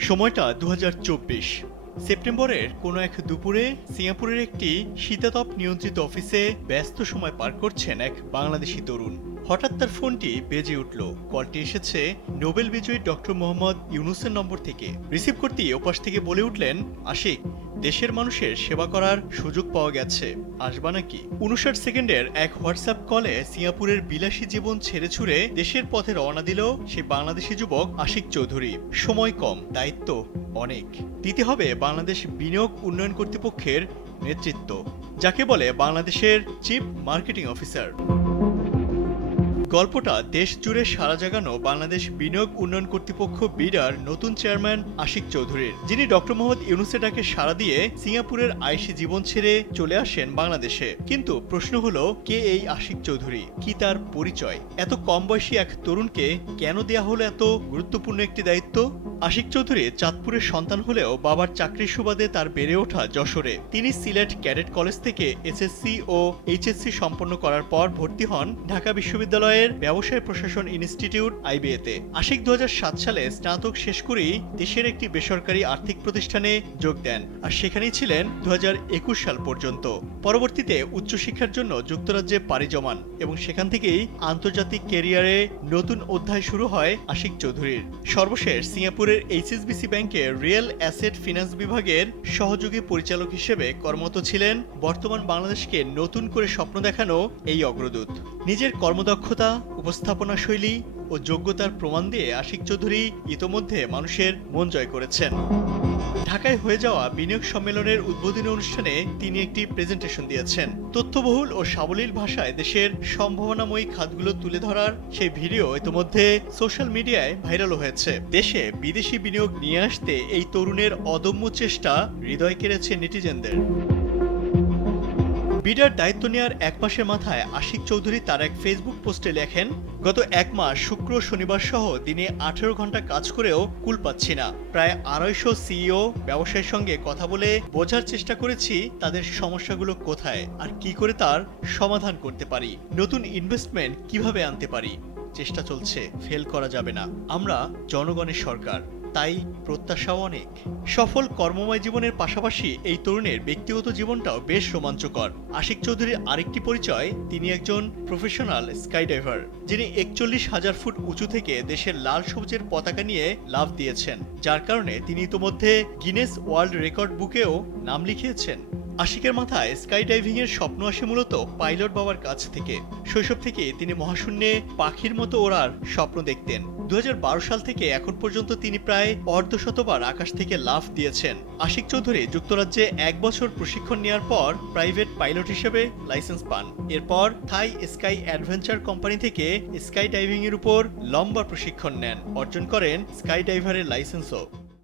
সময়টা দু হাজার চব্বিশ। সেপ্টেম্বরের কোনো এক দুপুরে সিঙ্গাপুরের একটি শীতাতপ নিয়ন্ত্রিত অফিসে ব্যস্ত সময় পার করছেন এক বাংলাদেশি তরুণ। হঠাৎ তার ফোনটি বেজে উঠল। কলটি এসেছে নোবেল বিজয়ী ডক্টর মোহাম্মদ ইউনুসের নম্বর থেকে। রিসিভ করতেই ওপাশ থেকে বলে উঠলেন, আশিক দেশের মানুষের সেবা করার সুযোগ পাওয়া গেছে। আসবা নাকি? উনষাট সেকেন্ডের এক হোয়াটসঅ্যাপ কলে সিঙ্গাপুরের বিলাসী জীবন ছেড়ে ছুড়ে দেশের পথে রওনা দিল সেই বাংলাদেশি যুবক আশিক চৌধুরী। সময় কম, দায়িত্ব অনেক। দিতে হবে বাংলাদেশ বিনিয়োগ উন্নয়ন কর্তৃপক্ষের নেতৃত্ব, যাকে বলে বাংলাদেশের চিফ মার্কেটিং অফিসার। গল্পটা দেশ জুড়ে সারা জাগানো বাংলাদেশ বিনিয়োগ উন্নয়ন কর্তৃপক্ষ বিডার নতুন চেয়ারম্যান আশিক চৌধুরীর, যিনি ডক্টর মোহাম্মদ ইউনুসের ডাকে সাড়া দিয়ে সিঙ্গাপুরের আইসি জীবন ছেড়ে চলে আসেন বাংলাদেশে। কিন্তু প্রশ্ন হলো, কে এই আশিক চৌধুরী? কি তার পরিচয়? এত কম বয়সী এক তরুণকে কেন দেয়া হলো এত গুরুত্বপূর্ণ একটি দায়িত্ব? আশিক চৌধুরী চাঁদপুরের সন্তান হলেও বাবার চাকরির সুবাদে তার বেড়ে ওঠা যশোরে। তিনি সিলেট ক্যাডেট কলেজ থেকে এসএসসি ও এইচএসসি সম্পন্ন করার পর ভর্তি হন ঢাকা বিশ্ববিদ্যালয়ের ব্যবসায় প্রশাসন ইনস্টিটিউট, আইবিএতে। আশিক দু সালে স্নাতক শেষ করেই দেশের একটি বেসরকারি আর্থিক প্রতিষ্ঠানে যোগ দেন আর সেখানেই ছিলেন দু সাল পর্যন্ত। পরবর্তীতে উচ্চশিক্ষার জন্য যুক্তরাজ্যে পাড়ি জমান এবং সেখান থেকেই আন্তর্জাতিক কেরিয়ারে নতুন অধ্যায় শুরু হয় আশিক চৌধুরীর। সর্বশেষ সিঙ্গাপুরের এইচএসবিসি ব্যাংকের রিয়েল অ্যাসেট ফিনান্স বিভাগের সহযোগী পরিচালক হিসেবে কর্মরত ছিলেন। বর্তমান বাংলাদেশকে নতুন করে স্বপ্ন দেখানো এই অগ্রদূত। নিজের কর্মদক্ষতা উপস্থাপনা শৈলী ও যোগ্যতার প্রমাণ দিয়ে আশিক চৌধুরী ইতোমধ্যে মানুষের মন জয় করেছেন। ঢাকায় হয়ে যাওয়া বিনিয়োগ সম্মেলনের উদ্বোধনী অনুষ্ঠানে তিনি একটি প্রেজেন্টেশন দিয়েছেন। তথ্যবহুল ও সাবলীল ভাষায় দেশের সম্ভাবনাময়ী খাতগুলো তুলে ধরার সেই ভিডিও ইতোমধ্যে সোশ্যাল মিডিয়ায় ভাইরাল হয়েছে। দেশে বিদেশি বিনিয়োগ নিয়ে আসতে এই তরুণের অদম্য চেষ্টা হৃদয় কেড়েছে নেটিজেনদের। বিডার দায়িত্ব নেওয়ার এক মাসের মাথায় আশিক চৌধুরী তার এক ফেসবুক পোস্টে লেখেন, গত এক মাস শুক্র শনিবার সহ দিনে আঠেরো ঘণ্টা কাজ করেও কুল পাচ্ছি না। প্রায় আড়াইশো সিইও ব্যবসায়ীর সঙ্গে কথা বলে বোঝার চেষ্টা করেছি তাদের সমস্যাগুলো কোথায় আর কি করে তার সমাধান করতে পারি। নতুন ইনভেস্টমেন্ট কীভাবে আনতে পারি? চেষ্টা চলছে ফেল করা যাবে না। আমরা জনগণের সরকার। তাই প্রত্যাশাও অনেক। সফল কর্মময় জীবনের পাশাপাশি এই তরুণের ব্যক্তিগত জীবনটাও বেশ রোমাঞ্চকর। আশিক চৌধুরীর আরেকটি পরিচয়, তিনি একজন প্রফেশনাল স্কাইডাইভার যিনি একচল্লিশ হাজার ফুট উঁচু থেকে দেশের লাল সবুজের পতাকা নিয়ে লাভ দিয়েছেন। যার কারণে তিনি ইতোমধ্যে গিনেস ওয়ার্ল্ড রেকর্ড বুকেও নাম লিখিয়েছেন। আশিকের মাথায় স্কাই ডাইভিং এর স্বপ্ন আসে মূলত পাইলট বাবার কাছ থেকে। শৈশব থেকে তিনি মহাশূন্যে পাখির মতো ওড়ার স্বপ্ন দেখতেন। দু হাজার বারো সাল থেকে এখন পর্যন্ত তিনি প্রায় অর্ধশতবার আকাশ থেকে লাফ দিয়েছেন। আশিক চৌধুরী যুক্তরাজ্যে এক বছর প্রশিক্ষণ নেওয়ার পর প্রাইভেট পাইলট হিসেবে লাইসেন্স পান। এরপর থাই স্কাই অ্যাডভেঞ্চার কোম্পানি থেকে স্কাই ডাইভিং এর উপর লম্বা প্রশিক্ষণ নেন। অর্জন করেন স্কাই ডাইভারের লাইসেন্সও।